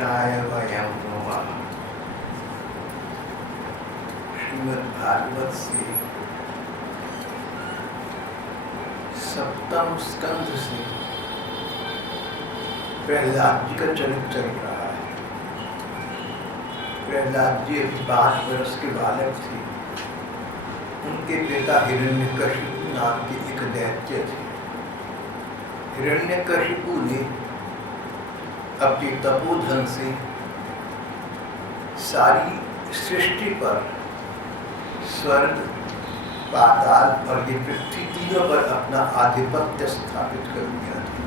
कृष्णाय वयं नमः। श्रीमद् भागवत से सप्तम स्कंध से प्रहलाद जी का चरित्र चल रहा है। प्रहलाद जी 5 वर्ष के बालक थे। उनके पिता हिरण्यकशिपु नाम के एक दैत्य थे। हिरण्यकशिपु ने अपने तपोधन से सारी सृष्टि पर स्वर्ग, पाताल और ये पृथ्वी तीनों पर अपना आधिपत्य स्थापित कर दिया था।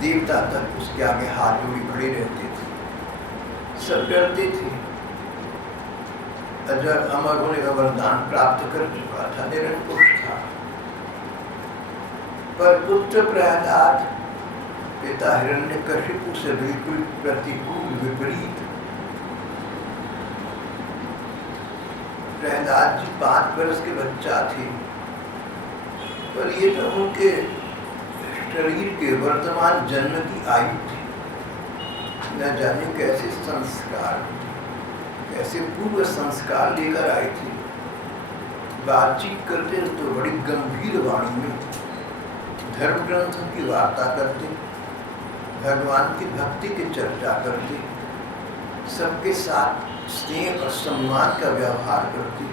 देवता तक उसके आगे हाथ जोड़े खड़े रहते थे, सब डरते थे। अजर अमर होने का वरदान प्राप्त कर चुका था, निरंकुश था। पर पुत्र प्रहलाद पिता हिरण्यकशिपु से बिल्कुल प्रतिकूल, विपरीत। प्रहलाद जी 5 वर्ष के बच्चा थे, पर ये तो उनके शरीर के वर्तमान जन्म की आयु थी। न जाने कैसे संस्कार, कैसे पूर्व संस्कार लेकर आए थे। बातचीत करते तो बड़ी गंभीर वाणी में धर्म ग्रंथों की वार्ता करते, भगवान की भक्ति की चर्चा करते, सबके साथ स्नेह और सम्मान का व्यवहार करते।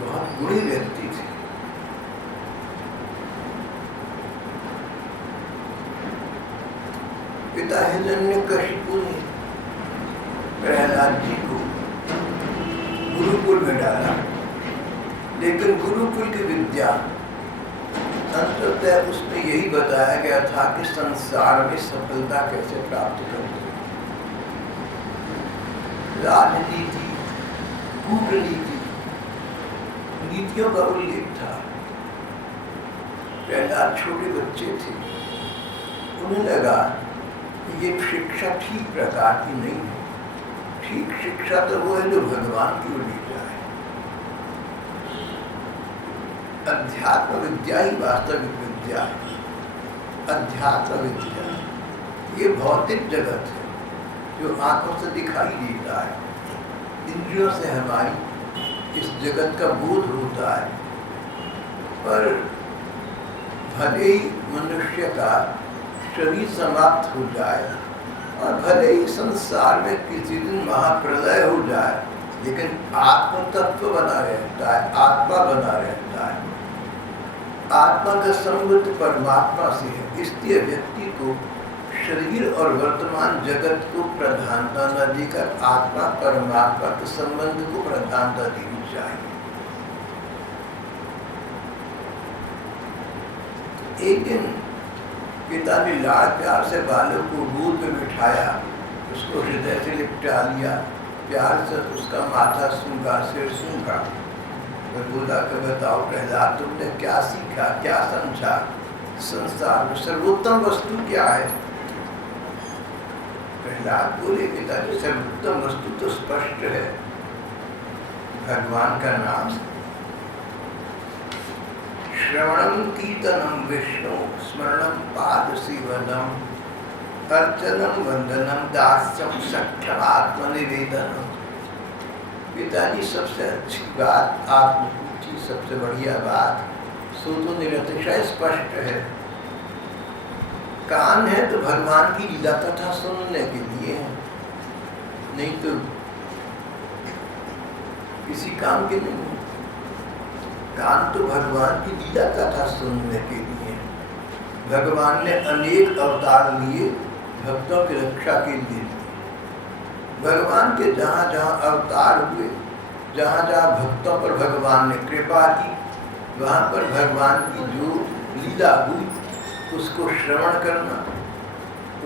बहुत गुणी व्यक्ति थे। पिता हिरण्यकशिपु ने प्रहलाद जी को गुरुकुल में डाला, लेकिन गुरुकुल की विद्या अंततः उसमें यही बताया गया था कि संसार में सफलता कैसे प्राप्त करते। राजनीति, कूटनीति, नीतियों का उल्लेख था। प्रहलाद छोटे बच्चे थे, उन्हें लगा कि ये शिक्षा ठीक प्रकार की नहीं है। ठीक शिक्षा तो वो है जो भगवान की ओर ले जाए। अध्यात्म विद्या ही वास्तविक विद्या है। अध्यात्म विद्या ये भौतिक जगत है जो आंखों से दिखाई देता है, इंद्रियों से हमारी इस जगत का बोध होता है। पर भले ही मनुष्य का शरीर समाप्त हो जाए और भले ही संसार में किसी दिन महाप्रलय हो जाए, लेकिन आत्म तत्व बना रहता है, आत्मा बना रहता है। आत्मा का संबंध परमात्मा से है। इसलिए व्यक्ति को शरीर और वर्तमान जगत को प्रधानता न देकर आत्मा परमात्मा के संबंध को प्रधानता देनी चाहिए। एक दिन पिता ने लाड़ प्यार से बालक को गोद में बिठाया, उसको हृदय से लिपटा लिया, प्यार से उसका माथा सूंघा, सिर सूंघा। बोला कि बताओ प्रहलाद, तुमने क्या सीखा, क्या समझा? संसार में सर्वोत्तम वस्तु क्या है? प्रहलाद बोले, पिताजी सर्वोत्तम वस्तु तो स्पष्ट है, भगवान का नाम। श्रवणम कीर्तनम विष्णु स्मरणम पाद सेवनम अर्चनम वंदनम दास्यम सख्यम आत्मनिवेदनम। पिताजी सबसे अच्छी बात आपने पूछी, सबसे बढ़िया बात सो तो निरतिशय स्पष्ट है। कान है तो भगवान की लीला कथा सुनने के लिए है, नहीं तो किसी काम के नहीं। कान तो भगवान की लीला कथा सुनने के लिए। भगवान ने अनेक अवतार लिए भक्तों की रक्षा के लिए। भगवान के जहाँ जहाँ अवतार हुए, जहाँ जहाँ भक्तों पर भगवान ने कृपा की, वहाँ पर भगवान की जो लीला हुई उसको श्रवण करना,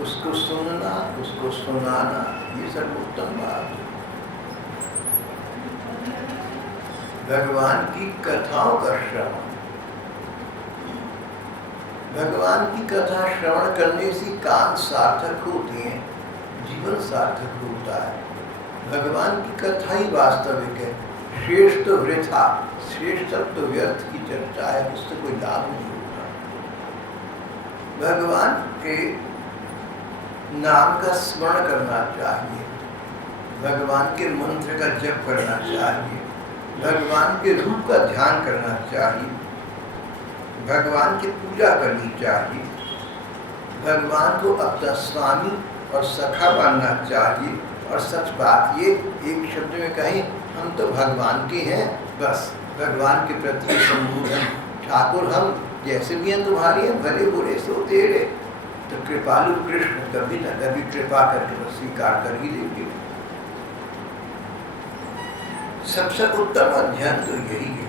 उसको सुनना, उसको सुनाना, ये सर्वोत्तम बात है। भगवान की कथाओं का श्रवण, भगवान की कथा श्रवण करने से कान सार्थक होते हैं, जीवन सार्थक होता है। भगवान की कथा ही वास्तविक है। श्रेष्ठ तो वृथा, श्रेष्ठ तो व्यर्थ की चर्चा है, उससे कोई लाभ नहीं होता। भगवान के नाम का स्मरण करना चाहिए, भगवान के मंत्र का जप करना चाहिए, भगवान के रूप का ध्यान करना चाहिए, भगवान की पूजा करनी चाहिए, भगवान को अपना स्वामी और सखा मानना चाहिए। और सच बात ये, एक शब्द में कहें, हम तो भगवान के हैं, बस भगवान के प्रति संबोधन, ठाकुर हम जैसे भी हैं तुम्हारे हैं, भले बुरे सो तेरे। तो कृपालु कृष्ण कभी न कभी कृपा करके तो स्वीकार कर ही लेंगे। सबसे उत्तम अध्ययन तो यही है।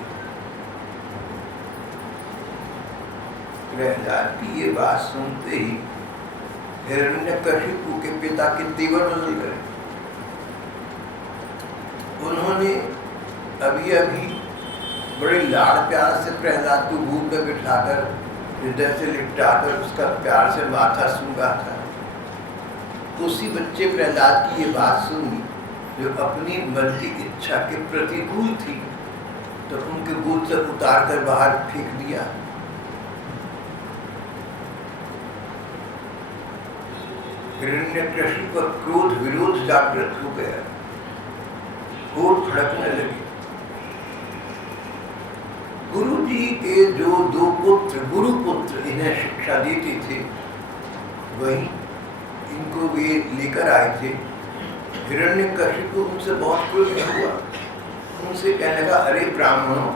प्रहलाद की ये बात सुनते ही हिरण्यकशिपु के पिता के तेवर बदल गए। उन्होंने अभी अभी बड़े लाड़ प्यार से प्रहलाद को भूख में बिठाकर हृदय से लिपटाकर उसका प्यार से माथा सूंघा था। उसी बच्चे प्रहलाद की ये बात सुनी जो अपनी मन की इच्छा के प्रतिकूल थी, तो उनके गोद से उतार कर बाहर फेंक दिया। हिरण्यकशिपु पर क्रोध विरोध जागृत हो गया, होठ फड़कने लगे। गुरु जी के जो दो पुत्र, गुरु पुत्र इन्हें शिक्षा देते थे, वही इनको वे लेकर आए थे। हिरण्यकशिपु उनसे बहुत क्रोधित हुआ, उनसे कहने लगा, अरे ब्राह्मणों,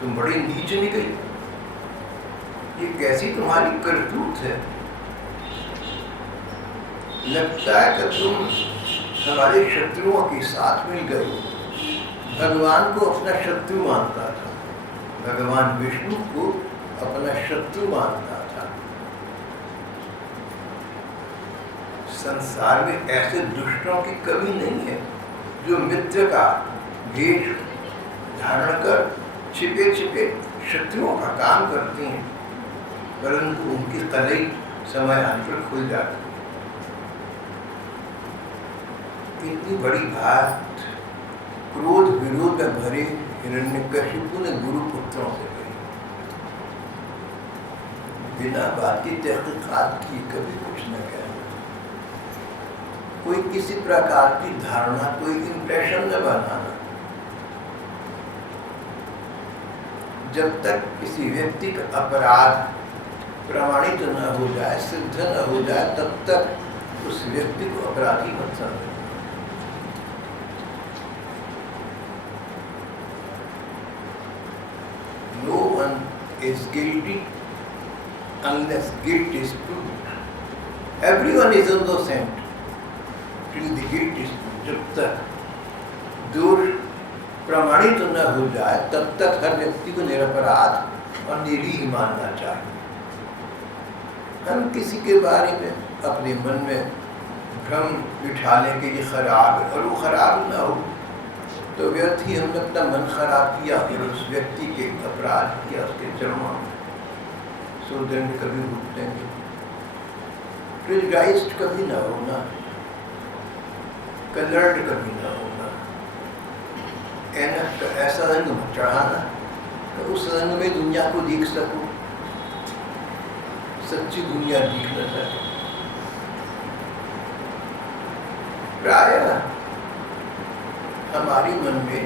तुम बड़े नीच निकले, ये कैसी तुम्हारी करतूत है। लगता है कि तुम हमारे शत्रुओं के साथ मिल गए। भगवान को अपना शत्रु मानता था, भगवान विष्णु को अपना शत्रु मानता था। संसार में ऐसे दुष्टों की कमी नहीं है जो मित्र का भेष धारण कर छिपे छिपे शत्रुओं का काम करते हैं, परंतु उनकी कलई समय आने पर खुल जाती है। इतनी बड़ी बात क्रोध विरोध में भरे हिरण्यकशिपु ने गुरु पुत्रों से कही, बिना बात की तहकीकात की, कभी कुछ न कहना, कोई किसी प्रकार की धारणा, कोई इंप्रेशन न बनाना। जब तक किसी व्यक्ति का अपराध प्रमाणित न हो जाए, सिद्ध न हो जाए, तब तक उस व्यक्ति को अपराधी मत समझो। No one is guilty unless guilt is proved. Everyone is innocent till the guilt is proved. जब तक दोष प्रमाणित न हो जाए, तब तक हर व्यक्ति को निरपराध और निरीह मानना चाहिए। हम किसी के बारे में अपने मन में भ्रम बिठा लें कि ये खराब है, और वो खराब न हो तो व्यर्थ ही हमने अपना मन खराब किया, फिर उस व्यक्ति के अपराध किया, उसके चरणों में सो दंड कभी भुगतेंगे। प्रेजुडाइज्ड कभी ना होना, कलर्ड कभी ना होना, ऐसा रंग मत चढ़ाना तो उस रंग में दुनिया को देख सको, सच्ची दुनिया दिख न सके। प्रायः हमारी मन में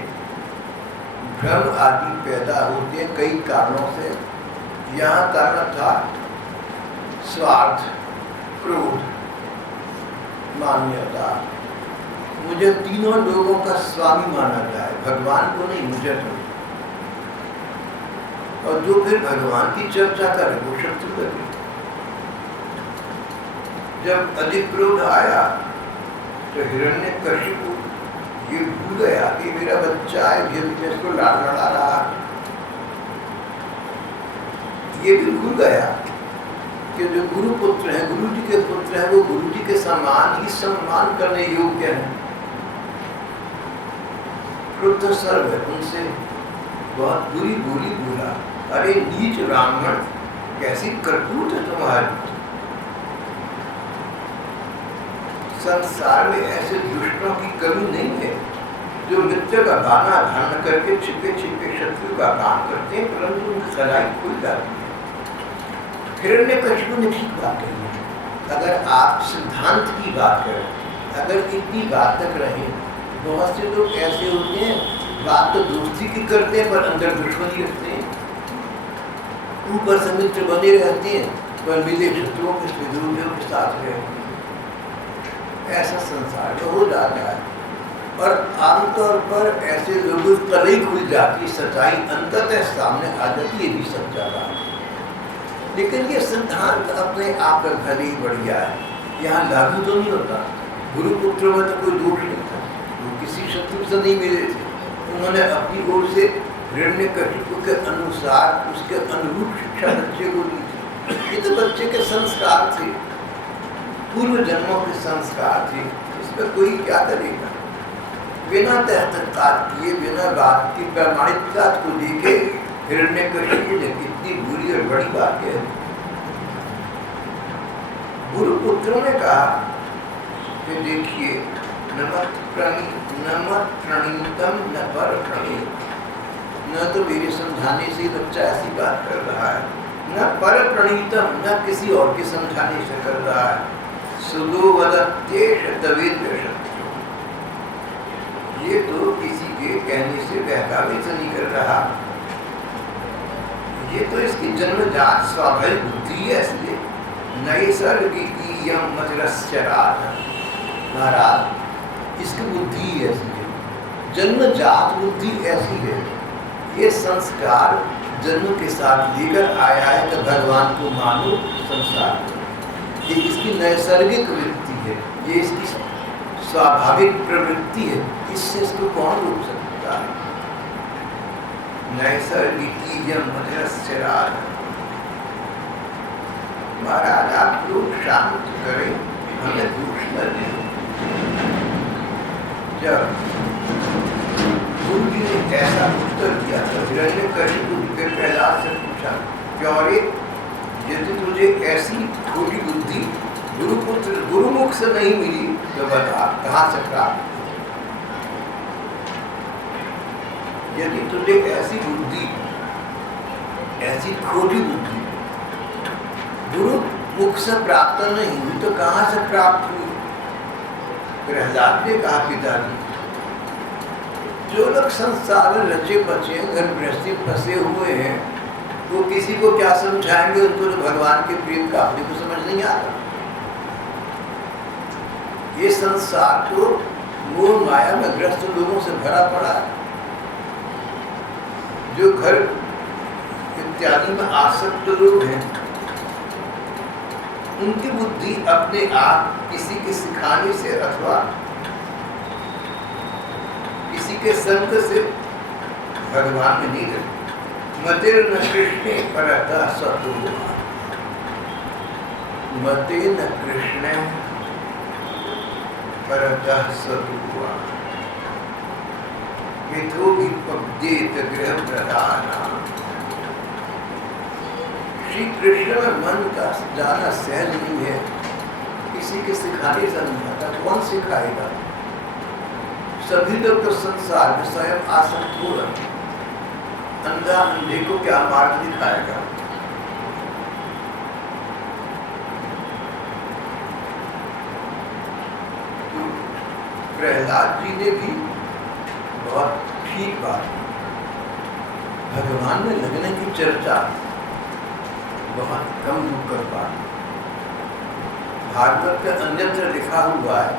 भ्रम आदि पैदा होते हैं कई कारणों से। यहाँ कारण था स्वार्थ, क्रोध, मान्यता। मुझे तीनों लोगों का स्वामी माना जाए, भगवान को नहीं, मुझे तो। और जो फिर भगवान की चर्चा करे वो शत्रु करे। जब अधिक क्रोध आया तो हिरण्यकशिपु ये भूल गया कि मेरा बच्चा है, ये भी इसको लाड़ लड़ा रहा। ये भी भूल गया कि जो गुरु पुत्र हैं, गुरु जी के पुत्र हैं, वो गुरु जी के समान ही सम्मान करने योग्य हैं। क्रुद्ध सर्व है, उनसे बहुत बुरी बोली बोला, अरे नीच ब्राह्मण, कैसी करतूत है तुम्हारी। संसार में ऐसे दुष्टों की कमी नहीं है जो मित्र का बाना धारण करके छिपे छिपे शत्रु का काम करते हैं, परंतु उनकी कलाई खुल जाती है। हिरण्यकशिपु ने ठीक बात कही है। अगर आप सिद्धांत की बात करें, अगर इतनी बात तक रहे, बहुत से लोग ऐसे होते हैं, बात तो दोस्ती की करते हैं पर अंदर दुश्मनी रखते हैं, ऊपर से मित्र बने रहते हैं पर मिले शत्रुओं के विरोधियों के साथ रहते हैं। ऐसा संसार में हो जाता है और आमतौर पर ऐसे लोगों की तलई खुल जाती, सच्चाई अंततः सामने आ जाती, ये भी सच्चा बात है। लेकिन ये सिद्धांत अपने आप में भले ही बढ़िया है, यहाँ लागू तो नहीं होता। गुरुपुत्रों में तो कोई दोष नहीं था, वो किसी शत्रु से नहीं मिले थे, उन्होंने अपनी ओर से हिरण्यकशिपु के अनुसार उसके अनुरूप शिक्षा बच्चे को दी थी। ये तो बच्चे के संस्कार थे, पूर्व जन्मों के संस्कार थे, इसमें कोई क्या करेगा। बिना तहकीकात किए, बिना बात की प्रामाणिकता को देखे हिरण्यकशिपु ने कितनी बुरी और बड़ी बात कह दी। गुरुपुत्रों ने कहा कि देखिए, नमत प्रणीतम न पर प्रणीत, न तो मेरे समझाने से बच्चा ऐसी बात कर रहा है, न पर प्रणीतम, न किसी और के समझाने से कर रहा है। सुदो वदत्येष तवेन्द्र शत्रु, ये तो किसी के कहने से बहकावे से नहीं कर रहा, ये तो इसकी जन्मजात स्वाभाविक बुद्धि है। इसलिए नैसर्गिकीयम मजरश्चरात्, महाराज इसकी बुद्धि है, इसलिए जन्मजात बुद्धि ऐसी है। ये संस्कार जन्म के साथ लेकर आया है तो भगवान को मानो संसार, ये इसकी नैसर्गिक वृत्ति है, ये इसकी स्वाभाविक प्रवृत्ति है, इससे इसको कौन रोक सकता है। नैसर्गिकीयम मजरश्चरात्, महाराज आप लोग शांत करें, हमें दुख न दें। जब गुरु जी ने ऐसा उत्तर दिया तो हिरण्यकशिपु के प्रहलाद से पूछा, क्यों रे, यदि तुझे ऐसी छोटी बुद्धि गुरुपुत्र गुरुमुख से नहीं मिली तो बता कहाँ से प्राप्त। यदि तुझे ऐसी बुद्धि, ऐसी छोटी बुद्धि गुरु मुख से प्राप्त नहीं हुई तो कहाँ से प्राप्त हुई। प्रहलाद ने कहा, पिताजी जो लोग संसार में रचे बचे घर गृहस्थी फंसे हुए हैं, वो किसी को क्या समझाएंगे, उनको तो भगवान के प्रेम का अपने को समझ नहीं आता। ये संसार तो मोह माया में ग्रस्त लोगों से भरा पड़ा है, जो घर इत्यादि में आसक्त लोग हैं, उनकी बुद्धि अपने आप किसी के सिखाने से अथवा किसी के संग से भगवान में नहीं रहती। मतिर न कृष्णे परतः सतो, मते न कृष्ण परतः सतो, मिथो विपद्येत गृह प्रधाना। श्री कृष्ण में मन का जाना सहज नहीं है, किसी के सिखाने से नहीं आता, कौन सिखाएगा। सभी लोग तो संसार में स्वयं आसक्त हो रहे, अंधा अंधे को क्या मार्ग दिखाएगा। तो प्रहलाद जी ने भी बहुत ठीक बात, भगवान में लगने की चर्चा बहुत कम लोग कर पाते। भागवत के अन्यत्र लिखा हुआ है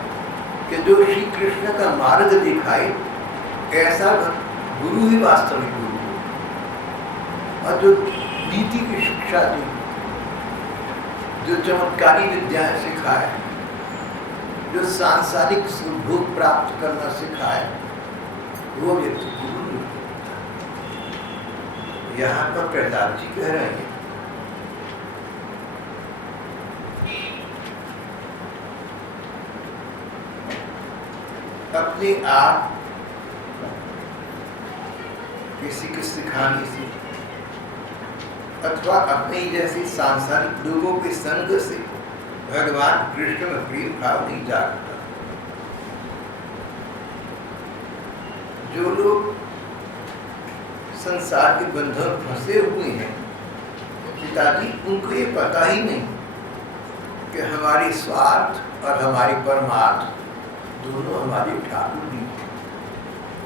कि जो श्री कृष्ण का मार्ग दिखाए, ऐसा गुरु ही वास्तविक गुरु है। और जो नीति की शिक्षा दी, जो चमत्कारी विद्याएं सिखाए, जो सांसारिक सुखभोग प्राप्त करना सिखाए, वो व्यक्ति गुरु है। यहाँ पर प्रहलाद जी कह रहे हैं, अपने आप किसी के सिखाने से अथवा अपने जैसे सांसारिक लोगों के संग से भगवान कृष्ण में प्रेम भाव नहीं जागता। जो लोग संसार के बंधन में फंसे हुए हैं, पिताजी उनको ये पता ही नहीं कि हमारी स्वार्थ और हमारी परमार्थ दोनों हमारी ठाकुर जी।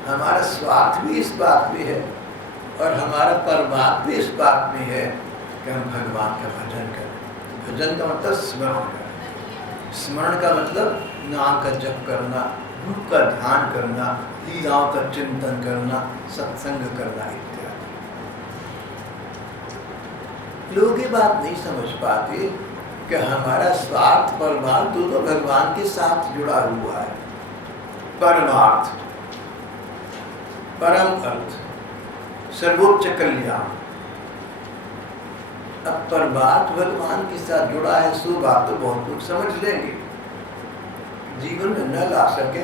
हमारा स्वार्थ भी इस बात में है और हमारा परमार्थ भी इस बात में है कि हम भगवान का भजन करें। भजन का मतलब स्मरण करना। स्मरण का मतलब नाम का जप करना, रूप का ध्यान करना, लीलाओं का चिंतन करना, सत्संग करना इत्यादि। लोग ये बात नहीं समझ पाते कि हमारा स्वार्थ परमार्थ दोनों भगवान के साथ जुड़ा हुआ है। परमार्थ, परम अर्थ, सर्वोच्च कल्याण। अब परमार्थ भगवान के साथ जुड़ा है, सो बात तो बहुत लोग समझ लेंगे, जीवन में न ला सके,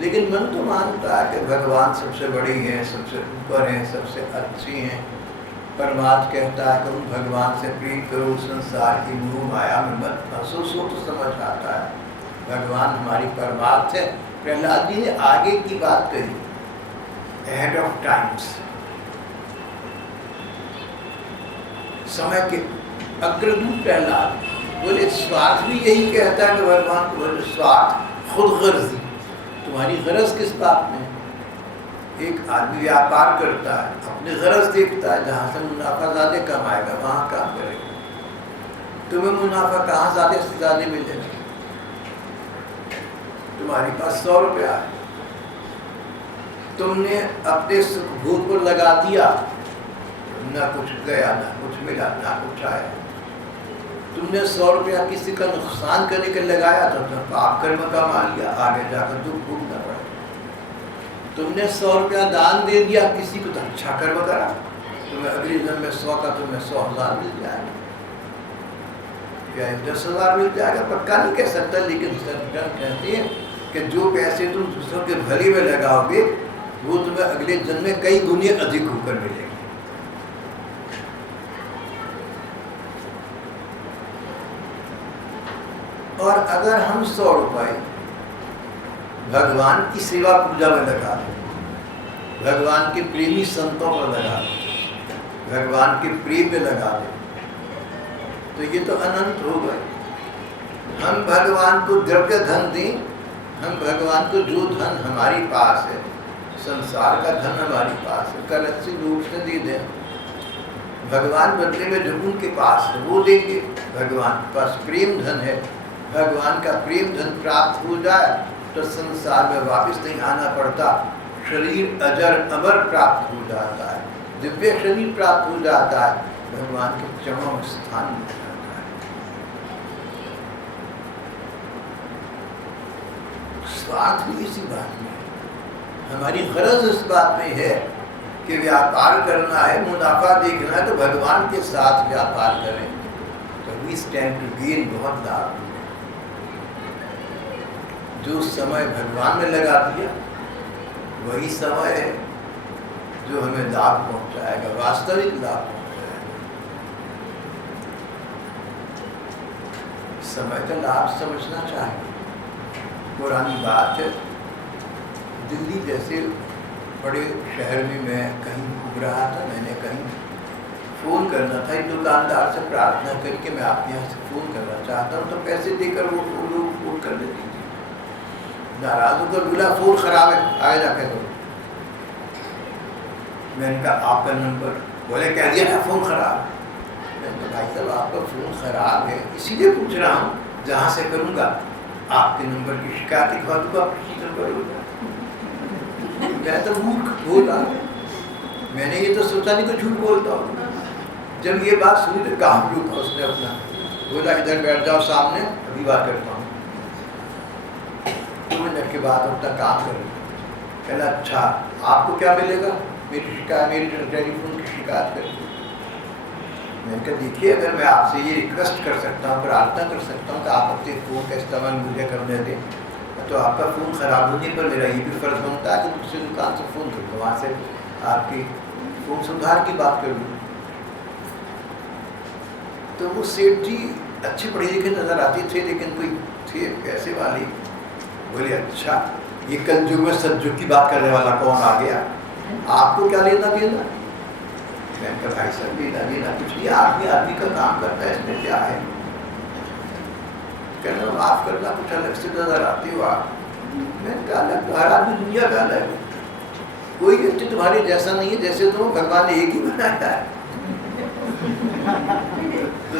लेकिन मन तो मानता है कि भगवान सबसे बड़ी हैं, सबसे ऊपर हैं, सबसे अच्छी हैं। परमार्थ कहता है कि तुम भगवान से प्रेम करो, संसार की मोह माया में मत फंसो, सो तो समझ आता है भगवान हमारी परमार्थ है। प्रहलाद जी ने आगे की बात कही, एहेड ऑफ टाइम्स, समय के अग्रदूत प्रहलाद बोले स्वार्थ भी यही कहता है कि भगवान को बोले स्वार्थ खुद गर्जी, तुम्हारी गरज किस बात में। एक आदमी व्यापार करता है, अपनी गरज देखता है, जहाँ से मुनाफा ज़्यादा कमाएगा वहाँ काम करेगा। तुम्हें मुनाफा कहाँ ज़्यादा से ज़्यादा मिलेगा। तुम्हारे पास 100 रुपया है, तुमने अपने सुख भोग पर लगा दिया, ना कुछ गया, ना कुछ मिला, ना कुछ आया। तुमने 100 रुपया किसी का नुकसान करने के लगाया तो पाप कर्म कमा लिया, आगे जाकर दुख भोगना पड़ा। तुमने 100 रुपया दान दे दिया किसी को तो अच्छा कर्म करा, तुम्हें अगले जन्म में 100 का तुम्हें 100,000 मिल जाएगा, या 10,000 मिल जाएगा, पक्का नहीं कह सकता। लेकिन सरकार कहती है कि जो पैसे तुम दूसरों के भले में लगाओगे वो तुम्हें अगले जन्म में कई गुने अधिक होकर मिलेंगे। और अगर हम 100 रुपये भगवान की सेवा पूजा में लगा दें, भगवान के प्रेमी संतों पर लगा दें, भगवान के प्रेम में लगा दें, तो ये तो अनंत हो गए। हम भगवान को द्रव्य धन दें, हम भगवान को जो धन हमारे पास है, संसार का धन हमारे पास है, करेंसी रूप से दे दें। भगवान बदले में जो उनके पास है वो देंगे। भगवान के पास प्रेम धन है, भगवान का प्रेम धन प्राप्त हो जाए तो संसार में वापस नहीं आना पड़ता, शरीर अजर अमर प्राप्त हो जाता है, दिव्य शरीर प्राप्त हो जाता है, भगवान के चरणों में स्थान मिल जाता है। स्वार्थ भी इसी बात में है। हमारी गरज इस बात में है कि व्यापार करना है, मुनाफा देखना है तो भगवान के साथ व्यापार करें, तो वी स्टैंड टू गेन बहुत लाभ। जो समय भगवान में लगा दिया वही समय है जो हमें लाभ पहुंचाएगा, वास्तविक लाभ पहुंचाएगा। समय का लाभ समझना चाहिए। पुरानी बात है, दिल्ली जैसे बड़े शहर में मैं कहीं घूम रहा था, मैंने कहीं फ़ोन करना था, एक दुकानदार से प्रार्थना करके मैं आपके यहाँ से फ़ोन करना चाहता हूँ, तो पैसे देकर वो फ़ोन कर देती थी। नाराज होकर बोला फ़ोन ख़राब है, आगे जाके करो। मैंने कहा आपका नंबर, बोले कह दिया ना फ़ोन ख़राब है। मैंने कहा भाई साहब आपका फ़ोन ख़राब है इसीलिए पूछ रहा हूँ, जहाँ से करूँगा आपके नंबर की शिकायत लिखवा दूँगा, आप किसी नंबर होगा। मैं तो मूर्ख बोला, मैंने ये तो सोचा नहीं कि झूठ बोलता हूँ। जब ये बात सुनी तो काम रुका उसने अपना, बोला इधर बैठ जाओ सामने, अभी बात करता हूँ। 2 मिनट के बाद अपना काम करें। कहना अच्छा आपको क्या मिलेगा, मेरी शिकायत, मेरी टेलीफोन की शिकायत करके। मैंने कहा देखिए अगर मैं आपसे ये रिक्वेस्ट कर सकता हूँ, प्रार्थना कर सकता हूँ कि आप अपने फ़ोन का इस्तेमाल मुझे करने दें, तो आपका फ़ोन ख़राब होने पर मेरा ये भी फ़र्ज़ बनता है कि दूसरी दुकान से फ़ोन कर दो, वहाँ से आपकी फ़ोन सुधार की बात कर लूँ। तो वो सेठ जी अच्छे पढ़े लिखे नज़र आते थे, लेकिन कोई थे पैसे वाले। बोले अच्छा ये कल युग में सतयुग की बात करने वाला कौन आ गया, आपको क्या लेना देना। मैंने कहा भाई साहब लेना देना कुछ नहीं, आदमी आदमी का काम करता है, इसमें क्या है। कहना माफ करना, कुछ अलग से नजर आती हो आप। मैं अलग तो हर आदमी दुनिया का अलग है, कोई व्यक्ति तुम्हारे जैसा नहीं है, जैसे तुम भगवान ने एक ही बनाया है। तो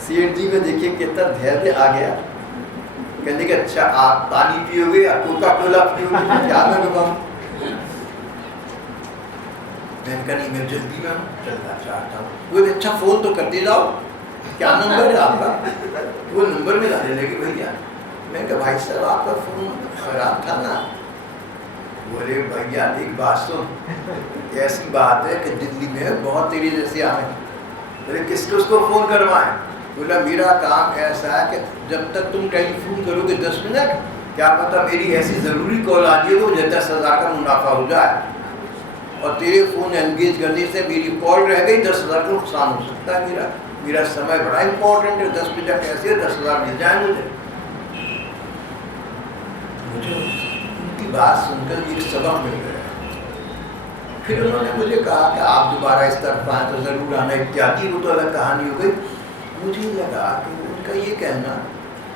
सेठ जी को देखिए कितना धैर्य आ गया, कहने के अच्छा आप पानी पियोगे या कोका कोला पियोगे, क्या मैं मैंने कहा नहीं मैं जल्दी में चलना चाहता हूँ। वो अच्छा फोन तो करते जाओ, क्या नंबर है आपका? वो नंबर में डालने लगे भैया। मैंने कहा भाई साहब आपका फोन खराब था ना। बोले भैया एक बात सुन, ऐसी बात है कि दिल्ली में बहुत तेरी जैसे आए। बोले किसको उसको फोन करवाएं? बोला मेरा काम ऐसा है कि जब तक तुम टेलीफोन करोगे 10 मिनट, क्या पता मेरी ऐसी ज़रूरी कॉल आ रही है मुझे 10,000 का मुनाफा हो जाए, और तेरे फ़ोन एंगेज करने से मेरी कॉल रह गई, 10,000 का नुकसान हो सकता है। मेरा समय बड़ा इंपॉर्टेंट है, 10 मिनट ऐसे 10,000 मिल जाए मुझे उनकी बात सुनकर एक सबक मिल गया। फिर उन्होंने मुझे कहा कि आप दोबारा इस तरफ आए तो ज़रूर आना इत्यादि, वो तो अलग कहानी हो गई। मुझे लगा कि उनका ये कहना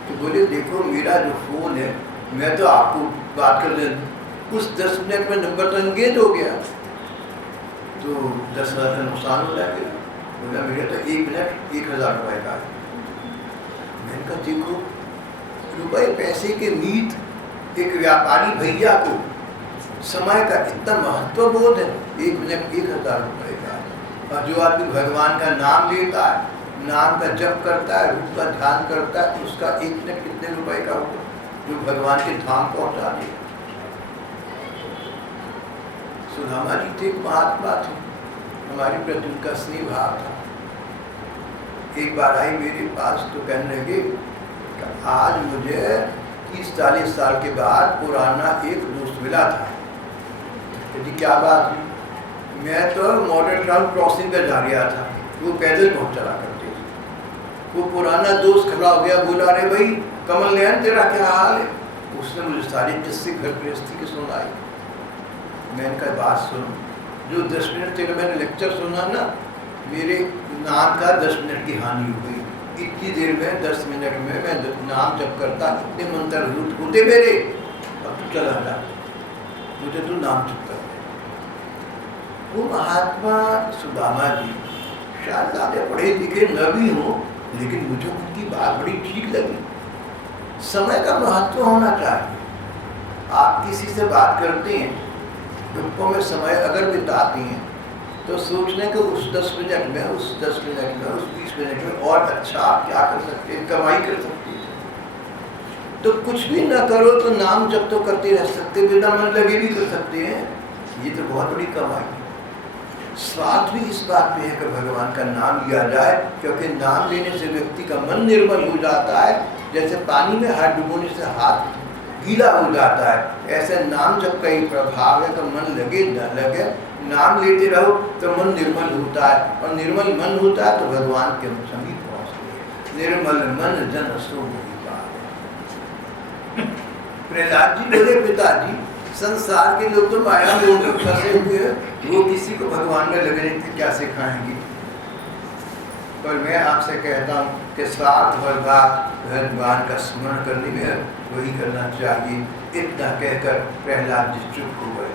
कि बोले देखो मेरा जो फ़ोन है, मैं तो आपको बात कर रहे उस 10 मिनट में नंबर तो एंगेज हो गया, तो 10,000 का नुकसान हो जाएगा। बोला मेरा तो 1 मिनट 1,000 रुपये का है। मैंने कहा देखो रुपये पैसे के मीत एक व्यापारी भैया को समय का इतना महत्व बोध है, 1 मिनट 1,000 रुपये का। और जो आदमी भगवान का नाम लेता है, नाम का जप करता है, रूप का ध्यान करता है, उसका 1 मिनट कितने रुपए का होगा, जो भगवान के धाम पहुंचा दे। सुदामा जी थे, एक महात्मा थे, हमारी प्रति उनका स्नेह भाव था। एक बार आई मेरे पास तो कहने लगे कि आज मुझे 30-40 साल के बाद पुराना एक दोस्त मिला था। यदि क्या बात हुई? मैं तो मॉडल टाउन क्रॉसिंग पर जा रहा था, वो पैदल पहुँच चला करते थे। वो पुराना दोस्त खड़ा हो गया, बोला अरे भाई कमल नयन तेरा क्या हाल है? उसने मुझे सारी किस्से घर गृहस्थी की सुनाई। मैंने कहा बात सुन, जो 10 मिनट तेरे मैंने लेक्चर सुना ना, मेरे नाम का 10 मिनट की हानि हो गई। इतनी देर में 10 मिनट में मैं नाम जप करता, इतने मंत्र होते मेरे, अब तू चला जा, मुझे तू नाम जप कर। वो महात्मा सुदामा जी शायद ज़्यादा पढ़े लिखे न भी हो, लेकिन मुझे उनकी बात बड़ी ठीक लगी। समय का महत्व होना चाहिए। आप किसी से बात करते हैं, दुखों में समय अगर बिताती हैं, तो सोचने को उस 10 मिनट में, उस 10 मिनट में, उस 20 मिनट में और अच्छा आप क्या कर सकते हैं, कमाई कर सकते हैं। तो कुछ भी ना करो तो नाम जब तो करते रह सकते, बिना मन लगे भी कर सकते हैं, ये तो बहुत बड़ी कमाई है। स्वार्थ भी इस बात पे है कि भगवान का नाम लिया जाए, क्योंकि नाम लेने से व्यक्ति का मन निर्मल हो जाता है। जैसे पानी में हाथ डुबोने से हाथ गीला हो जाता है, ऐसे नाम जब कई प्रभाव है तो मन लगे न लगे, नाम लेते रहो तो मन निर्मल होता है, और निर्मल मन होता है तो भगवान के समीप पहुँचते हैं। निर्मल मन जन सो मोहि पावै। प्रहलाद जी बोले पिताजी संसार के लोग तो माया में होकर फंसे हुए हैं, वो किसी को भगवान में लगने की क्या सिखाएंगे। पर मैं आपसे कहता हूँ कि स्वार्थ और बात भगवान का स्मरण करने में वही करना चाहिए। इतना कहकर प्रहलाद जी चुप हो गए।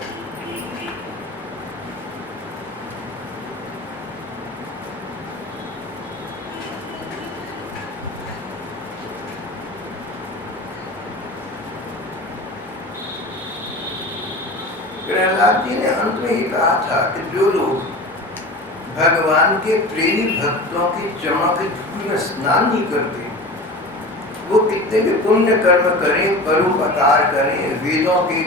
प्रहलाद जी ने अंत में ही कहा था कि जो लोग भगवान के प्रेमी भक्तों की चमक धूल में स्नान नहीं करते, वो कितने भी पुण्य कर्म करें, परोपकार करें, वेदों के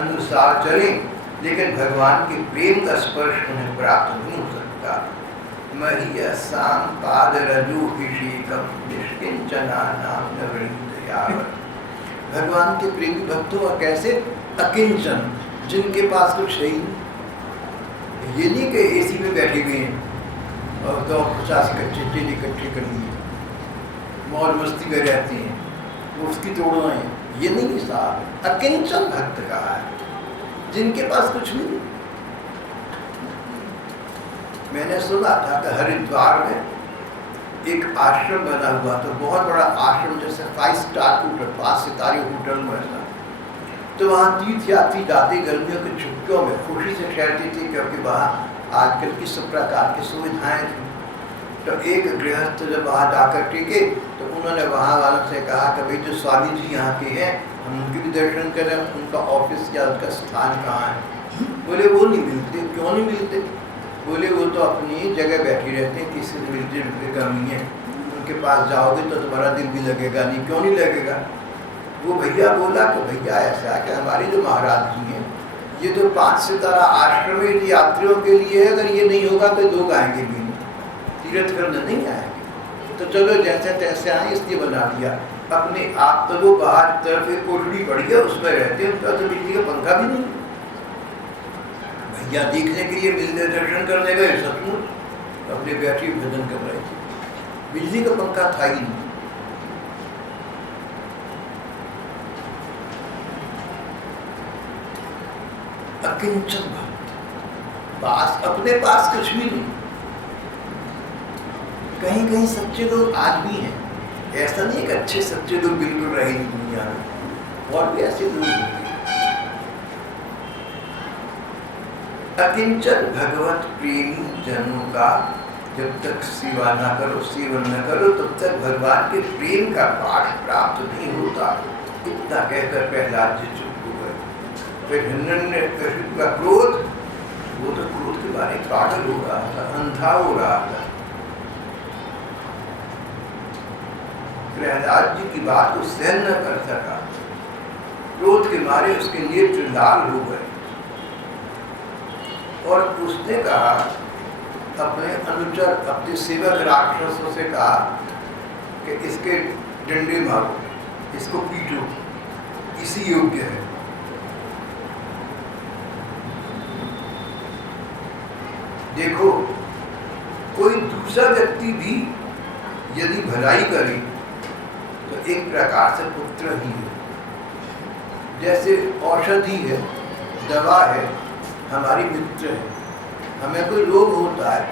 अनुसार चलें, लेकिन भगवान के प्रेम का स्पर्श उन्हें प्राप्त नहीं हो सकता। महीयसां पादरजोभिषेकं निष्किंचना नाम नवनीतयावत्। भगवान के प्रेमी भक्तों और कैसे अकिंचन, जिनके पास कुछ है ही, ये नहीं कि एसी में बैठे हुए हैं और 50 कच्चे तेल इकट्ठे कर लिए, मौज मस्ती में रहते हैं, वो उसकी तोड़ना है, ये नहीं साहब। अकिंचन भक्त कहा है, जिनके पास कुछ नहीं। मैंने सुना था कि हरिद्वार में एक आश्रम बना हुआ, तो बहुत बड़ा आश्रम, जैसे 5 स्टार होटल, 5 सितारे होटल में ऐसा। तो वहाँ तीर्थ यात्री जाते गर्मियों की छुट्टियों में खुशी से ठहरते थे, क्योंकि वहाँ आजकल की सब प्रकार की सुविधाएं थी। तो एक गृहस्थ जब वहाँ जाकर टिके तो उन्होंने वहाँ वालों से कहा कि भाई जो स्वामी जी यहाँ के हैं, हम उनके भी दर्शन करें, उनका ऑफिस या उनका स्थान कहाँ है। बोले वो नहीं मिलते। क्यों नहीं मिलते? बोले वो तो अपनी जगह बैठी रहते हैं, किसी से मिलते जुलते कमी है, उनके पास जाओगे तो तुम्हारा दिल भी लगेगा नहीं। क्यों नहीं लगेगा? वो भैया बोला कि भैया ऐसा कि हमारे जो महाराज जी हैं, ये तो 5 सितारा आश्रम यात्रियों के लिए है, अगर ये नहीं होगा तो लोग आएंगे भी नहीं, तीर्थ करने नहीं आएंगे। तो चलो जैसे तैसे आए, इसलिए बना दिया। अपने आप तो वो बाहर तरफ एक कोठड़ी पड़ी है, उसमें रहते हैं, उनका तो बिजली का पंखा भी नहीं। भैया देखने के लिए मिलने दर्शन करने गए, सचमुच अपने बैठी भजन कर रहे थे, बिजली का पंखा था ही नहीं। अकिंचन भक्त, पास अपने पास कुछ भी नहीं। कहीं कहीं सच्चे लोग आज भी हैं, ऐसा नहीं है कि अच्छे सच्चे लोग बिल्कुल रहे नहीं दुनिया में, और भी ऐसे लोग होंगे। अकिंचन भगवत प्रेमी जनों का जब तक सेवा न करो, सेवन न करो, तब तक भगवान के प्रेम का पाठ प्राप्त नहीं होता। इतना कहकर प्रहलाद जी चुप हो गए। फिर हिरण्यकशिपु का क्रोध, वो तो क्रोध के बारे पागल हो रहा था, अंधा हो रहा था। प्रहलाद जी की बात को सहन न कर सका, क्रोध के मारे उसके नेत्र लाल हो गए, और उसने कहा, अपने अनुचर, अपने सेवक राक्षसों से कहा कि इसके डंडे मारो, इसको पीटो, इसी योग्य है। देखो, कोई दूसरा व्यक्ति भी यदि भलाई करे तो एक प्रकार से पुत्र ही है। जैसे औषधि है, दवा है, हमारी मित्र है। हमें कोई रोग होता है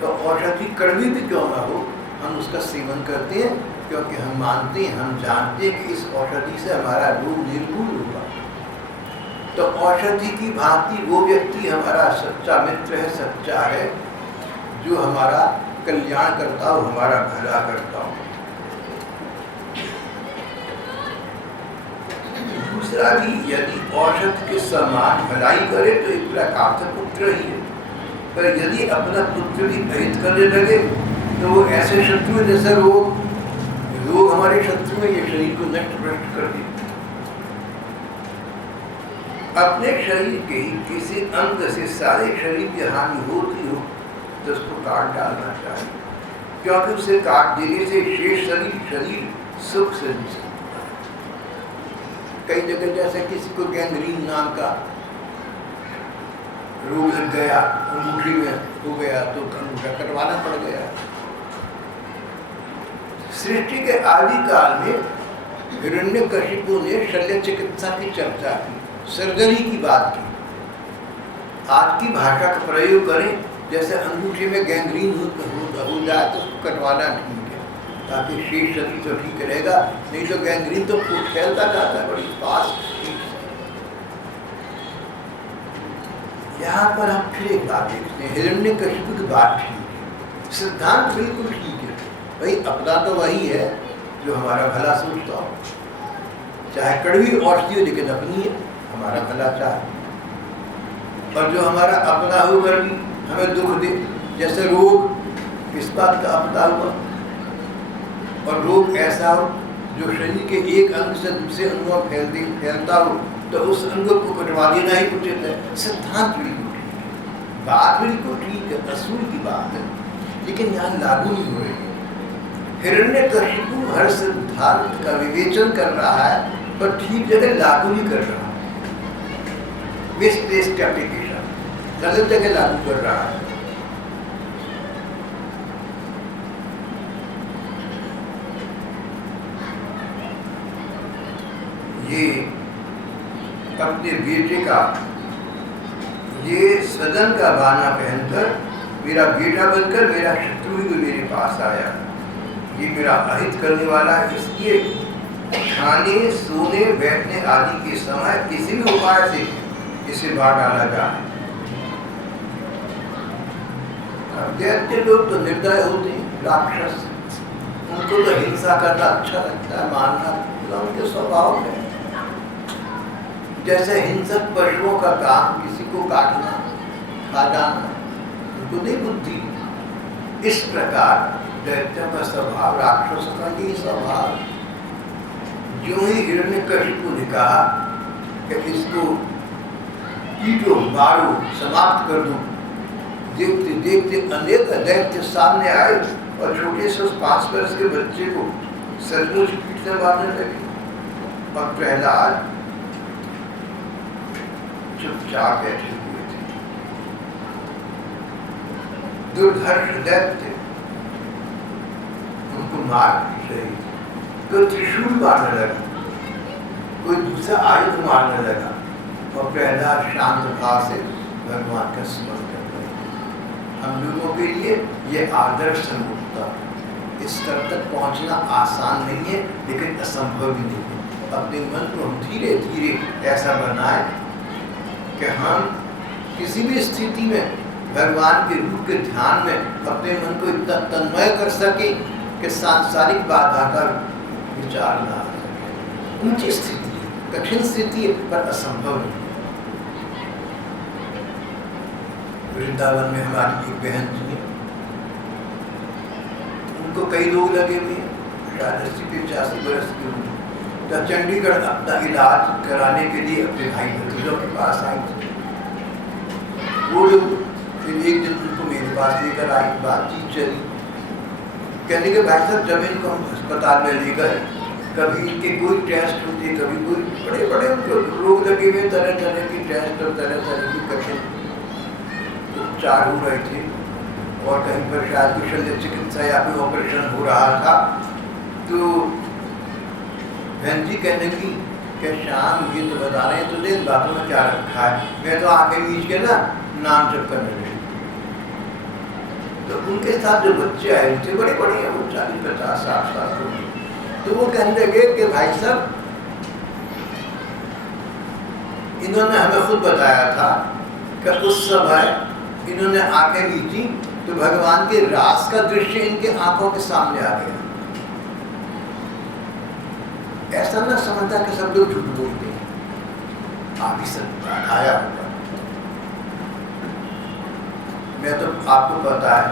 तो औषधि कड़वी भी क्यों ना हो, हम उसका सेवन करते हैं, क्योंकि हम मानते हैं, हम जानते हैं कि इस औषधि से हमारा रोग निर्मूल होगा। तो औषधि की भांति वो व्यक्ति हमारा सच्चा मित्र है, सच्चा है, जो हमारा कल्याण करता हो, हमारा भला करता हो। दूसरा भी यदि औषध के समान भलाई करे तो एक प्रकार से पुत्र ही है, पर यदि अपना पुत्र भी भयित करने लगे तो वो ऐसे शत्रु है जैसे रोग हमारे शत्रु है, ये शरीर को नष्ट भ्रष्ट कर देते। अपने शरीर के ही किसी अंग से सारे शरीर की हानि होती हो तो उसको काट डालना चाहिए, क्योंकि उसे काट देने से शेष शरीर सुख से नहीं सकता। कई जगह जैसे किसी को गैंग्रीन नाम का रोग लग गया, अंगूठी में हो गया तो अंगूठा कटवाना पड़ गया। सृष्टि के आदि काल में हिरण्यकशिपु ने शल्य चिकित्सा की चर्चा की, सर्जरी की बात की। आज की भाषा का प्रयोग करें, जैसे अंगूठी में गैंग्रीन हो जाए तो उसको कटवाना ठीक है, ताकि शेष शरीर तो ठीक रहेगा, नहीं तो गैंग्रीन तो फैलता जाता है बड़ी फास्ट। यहाँ पर हम फिर एक बात देखते हैं, हिरण्यकशिपु की बात ठीक है, सिद्धांत बिल्कुल ठीक है। भाई अपना तो वही है जो हमारा भला सोचता हो, चाहे कड़वी औषधि हो लेकिन अपनी है, हमारा भला चाहे। और जो हमारा अपना होकर भी हमें दुख दे, जैसे रोग इस बात का अपना हुआ, और रोग ऐसा हो जो शरीर के एक अंग से दूसरे अंगों में फैलता हो, तो उस अंग को कटवा देना ही उचित है। सिद्धांत बिल्कुल ठीक है, बात बिल्कुल ठीक है, असूल की बात है, लेकिन यहाँ लागू नहीं हो रही है। हिरण्यकशिपु हर सिद्धांत का विवेचन कर रहा है, पर ठीक जगह लागू नहीं कर रहा, मिसप्लेस्ड एप्लीकेशन, गलत जगह लागू कर रहा है। ये अपने बेटे का, ये सदन का बहाना पहनकर मेरा बेटा बनकर मेरा शत्रु भी मेरे पास आया, ये मेरा अहित करने वाला है, इसलिए खाने सोने बैठने आदि के समय किसी भी उपाय से इसे मार डाला जाए। दैत्य लोग तो निर्दय होते हैं, राक्षस, उनको तो हिंसा करना अच्छा लगता है, मारना उनके स्वभाव है। जैसे हिंसक पशुओं का काम किसी को काटना, खा जाना, उनको नहीं बुद्धि। इस प्रकार दैत्यों का स्वभाव, राक्षसों का यही स्वभाव। जो ही हिरण्यकशिपु ने कहा कि इसको पीटो, मारो, समाप्त कर दो, देखते देखते अनेक दैत्य सामने आए और छोटे से उस 5 वर्ष के बच्चे को सचमुच पीटने मारने लगे। और प्रहलाद चुपचाप बैठे हुए थे। दुर्धर्ष दैत्य उनको मार रहे थे। कोई त्रिशूल मारने लगा, कोई दूसरा आयुध मारने लगा, और प्रहलाद शांत भाव से भगवान का स्मरण कर रहे थे। हम लोगों के लिए ये आदर्श संगठता है। इस स्तर तक पहुंचना आसान नहीं है, लेकिन असंभव भी नहीं है। अपने मन को हम धीरे धीरे ऐसा बनाए कि हम किसी भी स्थिति में भगवान के रूप के ध्यान में अपने मन को इतना तन्मय कर सके कि सांसारिक बाधा का विचार ना आ सके। ऊंची स्थिति है, कठिन स्थिति है, पर असंभव नहीं। वृंदावन में हमारी एक बहन जी है, उनको कई लोग लगे हुए हैं, 80-85 वर्ष की उम्र। तो चंडीगढ़ अपना इलाज कराने के लिए अपने भाई भतीजों के पास आई थी। वो लोग फिर एक दिन उनको मेरे पास लेकर आई, बातचीत चली। कहने के भाई साहब, जब इनको हम अस्पताल में ले गए, कभी इनके कोई टेस्ट होते, कभी कोई बड़े बड़े उनको रोग लगे हुए, तरह तरह की टेस्ट और तरह तरह की कठिन उपचार हो रहे थे, और कहीं पर शायद कुछ शल्य चिकित्सा या कोई ऑपरेशन हो रहा था। तो बहन जी कहने की कि शाम ये तो बता रहे हैं, तो देख बातों में क्या रखा है। मैं तो आगे बीच के ना नाम जप करने लगी। तो उनके साथ जो बच्चे आए थे बड़े बड़े हैं, वो 40-50-60 साल के। तो वो कहने लगे कि भाई साहब, इन्होंने हमें खुद बताया था कि उस समय इन्होंने आंखें मीची तो भगवान के रास का दृश्य इनके आंखों के सामने आ गया। ऐसा ना समझता कि सब लोग झूठ बोलते हैं, आप ही सब आया होगा। मैं तो आपको पता है,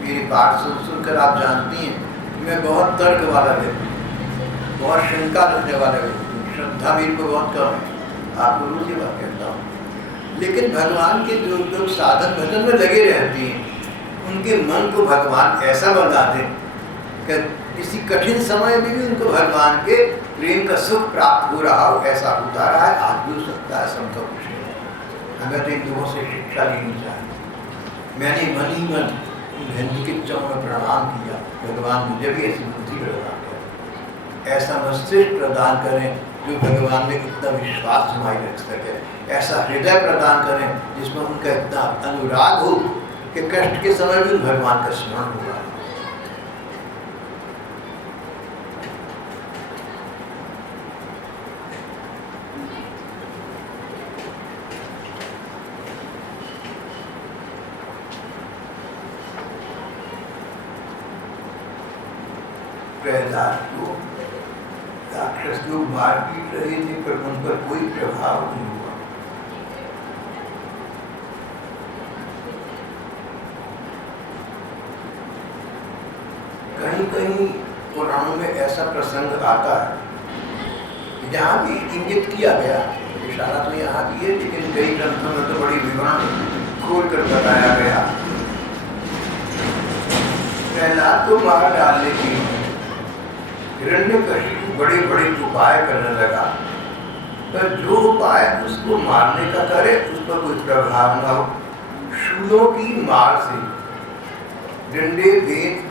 मेरी बात सुनकर आप जानती हैं मैं बहुत तर्क वाला व्यक्ति, बहुत शंका रखने वाला व्यक्ति, श्रद्धा मेरी को बहुत कम है, आपको रोज ये बात कहता हूँ। लेकिन भगवान के जो लोग साधन भजन में लगे रहते हैं, उनके मन को भगवान ऐसा बना दे कि किसी कठिन समय में भी उनको भगवान के प्रेम का सुख प्राप्त हो रहा हो, ऐसा होता रहा है, आज भी हो सकता है, संभव कुछ नहीं। हमें तो इन लोगों से शिक्षा लेनी चाहिए। मैंने मन ही मन बहन जी के चरणों में प्रणाम किया, भगवान मुझे भी ऐसी बुद्धि प्रदान करें, ऐसा मस्तिष्क प्रदान करें जो भगवान में इतना विश्वास जमाई रख सके, ऐसा हृदय प्रदान करें जिसमें उनका इतना अनुराग हो कि कष्ट के समय भी भगवान का स्मरण होगा। प्रहलाद को राक्षस लोग मार पीट रहे थे, पर उन पर कोई प्रभाव नहीं हुआ। कहीं कहीं पुराणों में ऐसा प्रसंग आता है जहाँ भी इंगित किया गया, इशारा तो यहाँ भी है, लेकिन कई ग्रंथों में तो बड़ी विवरण खोल कर बताया गया। प्रहलाद को मार डालने की हिरण्यकशिपु बड़े बड़े उपाय करने लगा, पर जो उपाय उसको मारने का करे उस पर कोई प्रभाव न हो। शूलों की मार से, डंडे, बेत,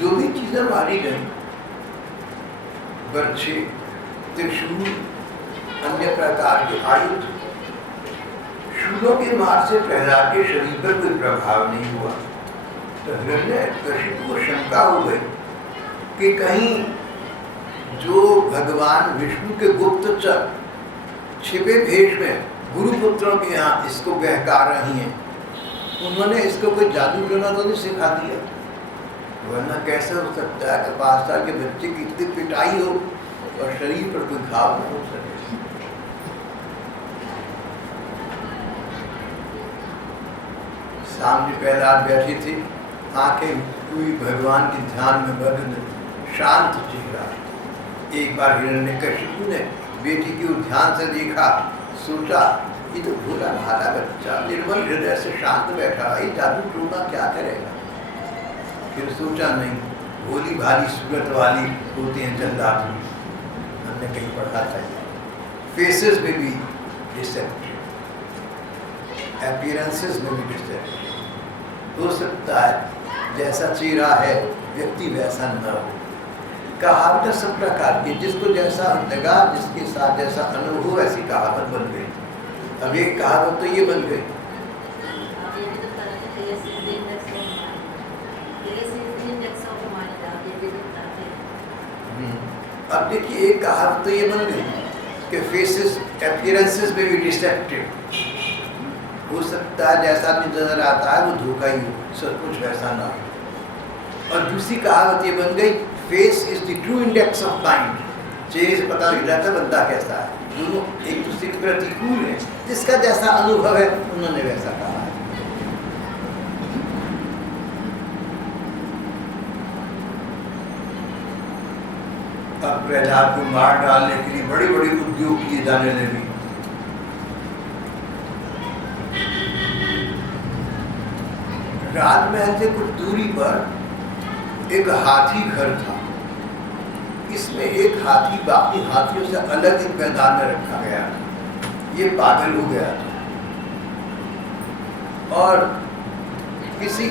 जो भी चीजें मारी गई, बर्छे, त्रिशूल, अन्य प्रकार के आयुध, शूलों की मार से प्रहलाद के शरीर पर कोई प्रभाव नहीं हुआ। तो हिरण्यकशिपु को शंका हो गई कि कहीं जो भगवान विष्णु के गुप्तचर छिपे भेष में गुरुपुत्रों के यहाँ इसको बहका रही हैं, उन्होंने इसको कोई जादू टोना तो नहीं सिखा दिया? वरना कैसे हो सकता है कि 5 साल के बच्चे की इतनी पिटाई हो और शरीर पर कोई घाव न हो सके? सामने प्रहलाद बैठी थी, आंखें हुई भगवान के ध्यान में मग्न, शांत चेहरा। एक बार हिरण्यकशिपु ने बेटी की ओर ध्यान से देखा, सोचा ये तो भोला भाला बच्चा निर्मल हृदय से शांत बैठा, ये जादू टोना क्या करेगा? फिर सोचा नहीं, भोली भाली सूरत वाली होती हैं जल्लाद, हमने कहीं पढ़ा था। फेसेस में भी डिसेप्टिव, अपीयरेंसेस में भी डिसेप्टिव। हो सकता है जैसा चेहरा है व्यक्ति वैसा न हो। कहावत सब प्रकार की, जिसको जैसा लगा, जिसके साथ जैसा अनुभव, ऐसी कहावत बन गई। अब एक कहावत तो ये बन गई, अब देखिए एक कहावत तो ये बन गई कि फेसेस अपीयरेंसेस में भी डिसेप्टिव। हो सकता है जैसा भी नजर आता है वो धोखा ही हो, सब कुछ वैसा ना हो। और दूसरी कहावत ये बन गई, face is the true index of mind. चेहरे से पता लग जाता है बंदा कैसा है। दोनों एक दूसरे के प्रतिकूल है, जिसका जैसा अनुभव है उन्होंने वैसा कहा है। अब प्रहलाद को मार डालने के लिए बड़े बड़े उद्योग किए जाने लगे। राजमहल से कुछ दूरी पर एक हाथी घर था। इसमें एक हाथी बाकी हाथियों से अलग एक मैदान में रखा गया था। ये पागल हो गया था और किसी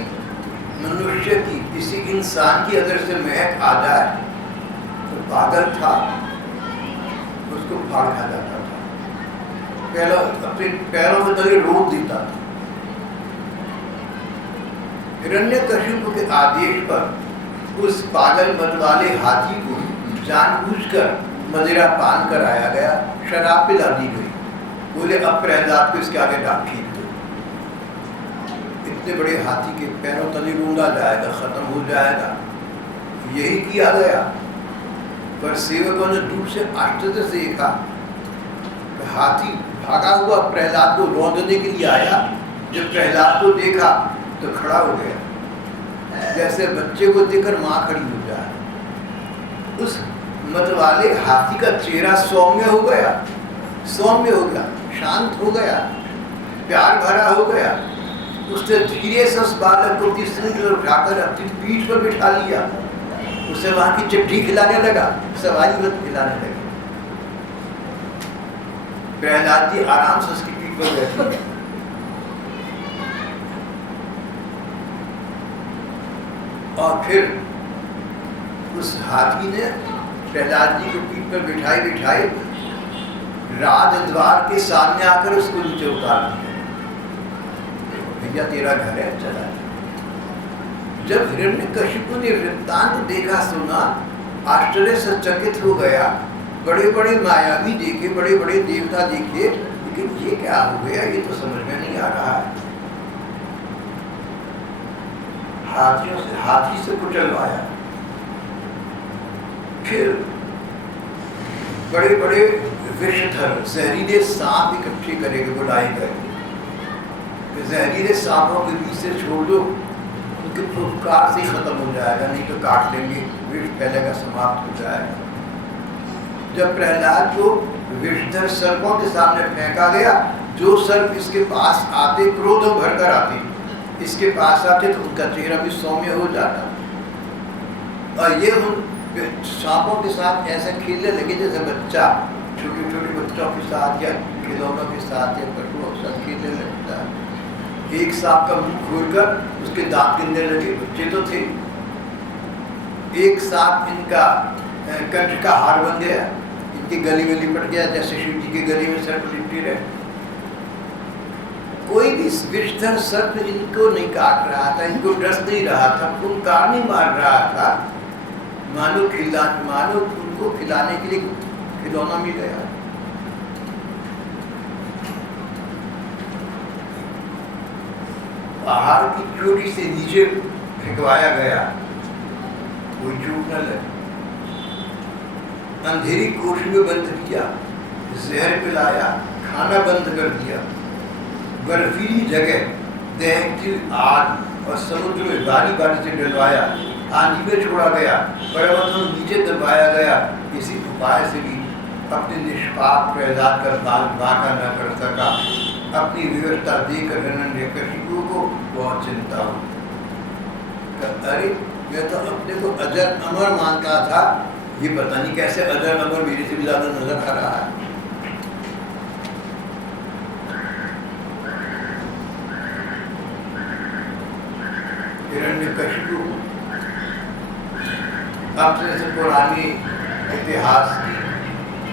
मनुष्य की, किसी इंसान की अगर से महक आ जाए तो पागल था, उसको फाड़ खा जाता था, पहले अपने पैरों में तले रोक देता था। हिरण्यकशिपु के आदेश पर उस पागल मत वाले हाथी को जानबूझकर मदिरा पान कराया गया, शराब पिला दी गई। बोले अब प्रहलाद को इसके आगे डाक खींच दो। इतने बड़े हाथी के पैरों तले रोंदा जाएगा, खत्म हो जाएगा, यही किया गया। पर सेवकों ने दूर से आश्चर्य से देखा, हाथी भागा हुआ प्रहलाद को रौंदने के लिए आया। जब प्रहलाद को देखा तो खड़ा हो गया, जैसे बच्चे को देखकर माँ खड़ी हो जाए। उस मतवाले हाथी का चेहरा सौम्य हो गया, शांत हो गया, प्यार भरा हो गया। उसने धीरे से उस बालक को तीसरी तरफ उठाकर अपनी पीठ पर बिठा लिया। उसे वहां की चिट्ठी खिलाने लगा, सवारी वक्त खिलाने लगा। प्रहलाद जी आराम से उसकी पीठ पर बैठे। और फिर उस हाथी ने प्रहलाद जी को पीठ पर बिठाए राजद्वार के सामने आकर उसको नीचे उतार दिया। भैया तेरा घर है, चला। जब हिरण्यकशिपु ने वृत्तांत देखा, सुना, आश्चर्य से चकित हो गया। बड़े बड़े मायावी देखे, बड़े बड़े देवता देखे, लेकिन ये क्या हो गया, ये तो समझ में नहीं आ रहा है। हाथी से कुचलवाया। फिर बड़े बड़े विषधर जहरीले सांप इकट्ठे करके बुलाए गए। जहरीले सांपों के बीच से छोड़ दो, उनके फुफकार से खत्म हो जाएगा, नहीं तो काट लेंगे, विष फैलेगा, समाप्त हो जाएगा। जब प्रहलाद को विषधर सर्पों के सामने फेंका गया, जो सर्प इसके पास आते क्रोध भरकर आते, इसके पास आते तो उनका चेहरा भी सौम्य हो जाता। और ये उन सांपों के साथ ऐसे खेलने लगे जैसे बच्चा छोटे छोटे बच्चों के साथ या खिलौनों के साथ या कटुओं के साथ खेलने लगता है। एक सांप का मुंह खोलकर उसके दांत गिरने लगे, बच्चे तो थे। एक सांप इनका कंठ का हार बन गया, इनकी गली में लिपट गया, जैसे शिव जी के गली में सर्प लिपटे रहे। कोई भी विषधर सर्प इनको नहीं काट रहा था, इनको डस नहीं रहा था, फुंकार नहीं मार रहा था, मानो उनको खिलाने के लिए खिलौना मिल गया। पहाड़ की चोटी से नीचे फेंकवाया गया, कोई चूक न लगे। अंधेरी कोठरी में बंद किया, जहर पिलाया, खाना बंद कर दिया। बर्फीली जगह दहकती आग और समुद्र में बारी बारी से डलवाया, आंधी में छोड़ा गया, पर्वतों में नीचे दबाया गया। किसी उपाय से भी अपने निष्पाप प्रहलाद का बाल बांका न कर सका। अपनी विवरता देकर हिरण्यकशिपु को बहुत चिंता हुई। अरे मैं तो अपने को अजर अमर मानता था, ये पता नहीं कैसे अजर अमर मेरे से भी ज्यादा नजर आ रहा है। हिरण्यकशिपु अपने से पुरानी इतिहास की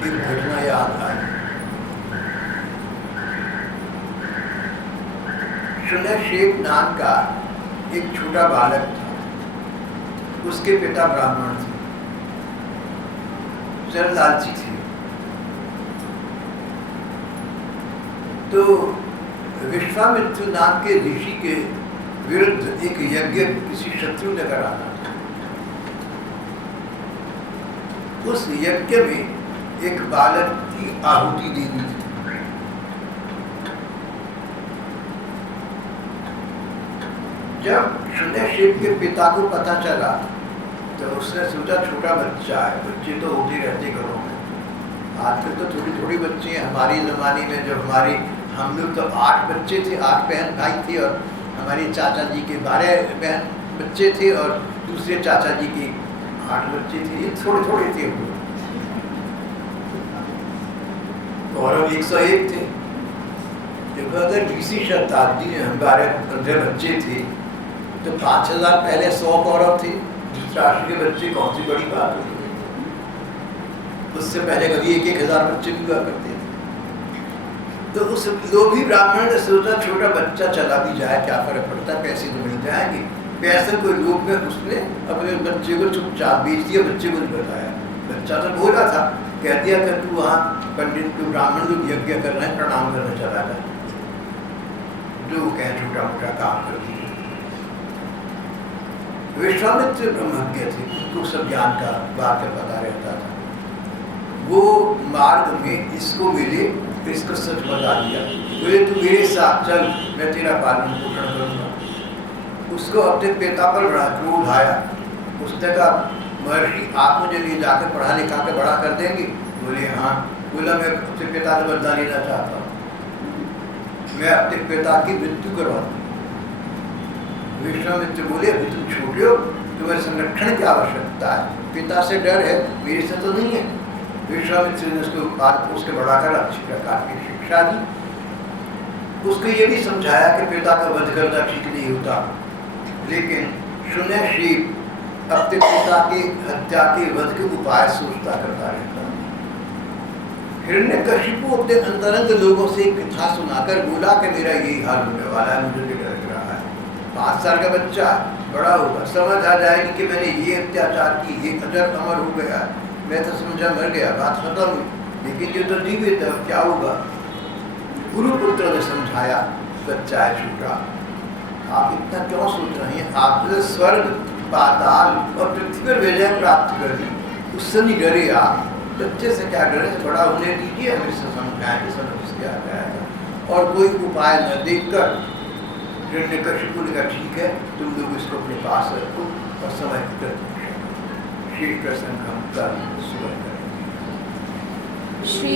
एक घटना याद आई। शून्यशेप नाम का एक छोटा बालक था। उसके पिता ब्राह्मण थे, जरा लालची थे। तो विश्वामित्र नाम के ऋषि के विरुद्ध एक यज्ञ किसी शत्रु ने कराना था। उस यज्ञ में एक बालक की आहुति देनी थी। जब शून्यशेप के पिता को पता चला तो उसने सोचा छोटा बच्चा है, बच्चे तो होते रहते घरों में। आजकल तो थोड़ी थोड़ी बच्चे हैं। हमारे ज़माने में जब हम लोग तो 8 बच्चे थे, 8 बहन भाई थे, और हमारे चाचा जी के 12 बहन बच्चे थे, और दूसरे चाचा जी के 8 बच्चे थे। ये थोड़े थोड़े थे वो, और 101 थे। जब अगर 20वीं शताब्दी में हम 12-15 बच्चे थे तो 5000 पहले 100 कौरव थे। धृतराष्ट्र के बच्चे कौन सी बड़ी बात हुई। उससे पहले कभी 1,000 बच्चे भी हुआ करते थे। तो उस लोभी ब्राह्मण ने सोचा छोटा बच्चा चला भी जाए, क्या फर्क पड़ता है, पैसे तो मिल जाएंगे। पैसे कोई लोभ में उसने अपने बच्चे को चुपचाप बेच दिया। बच्चे को नहीं बताया। बच्चा तो बोला था, कह दिया कि तू वहाँ पंडित को ब्राह्मण लोग यज्ञ कर रहे हैं, प्रणाम करने चला जाए। जो कहे छोटा मोटा काम कर दिया। विश्वामित्र ब्रह्मज्ञ थे, उनको सब ज्ञान का बात का पता रहता था। वो मार्ग में इसको मिले तो इसको सच बता दिया। बोले तू मेरे साथ चल, मैं तेरा पालन पोषण करूँगा। उसको अपने पिता पर बड़ा क्रोध आया। उसने कहा महर्षि आप मुझे ले जाकर पढ़ा लिखा के बड़ा कर देंगे। बोले हाँ। बोला मैं अपने पिता से बदला लेना चाहता हूँ, मैं अपने पिता की मृत्यु करवा दूँ। विश्वामित्र बोले अभी तुम छोटे हो, तुम्हें संरक्षण की आवश्यकता है। पिता से डर है, मेरे से तो नहीं है। विश्वामित्र ने उसको बात उसके बढ़ाकर अच्छी प्रकार की शिक्षा दी। उसको ये भी समझाया कि पिता का वध करना ठीक नहीं होता। लेकिन शून्यशेप अपने पिता की हत्या के वध के उपाय सोचता करता रहता। हिरण्यकशिपु अपने अंतरंग लोगों से एक कथा सुनाकर बोला कि मेरा यही हाल होने वाला है, मुझे डर लग रहा है। 5 साल का बच्चा बड़ा होगा, समझ आ जाएगी कि मैंने ये अत्याचार की, ये अजर अमर हो गया। मैं तो समझा मर गया, बात खत्म हुई। लेकिन ये तो जीवित है, क्या होगा। गुरुपुत्र ने समझाया बच्चा है छोटा, आप इतना क्यों सोच रहे हैं। आपने स्वर्ग पाताल और पृथ्वी पर विजय प्राप्त कर दी, उससे नहीं डरे आप। बच्चे से क्या डरे, से बड़ा होने दीजिए, हम इससे समझाएंगे, समझ के आ जाएगा। और कोई उपाय न देखकर हिरण्यकशिपु ने कहा ठीक है, तुम लोग इसको अपने पास रखो और समय कर शेष प्रसंग हम कल सुबह करेंगे। श्री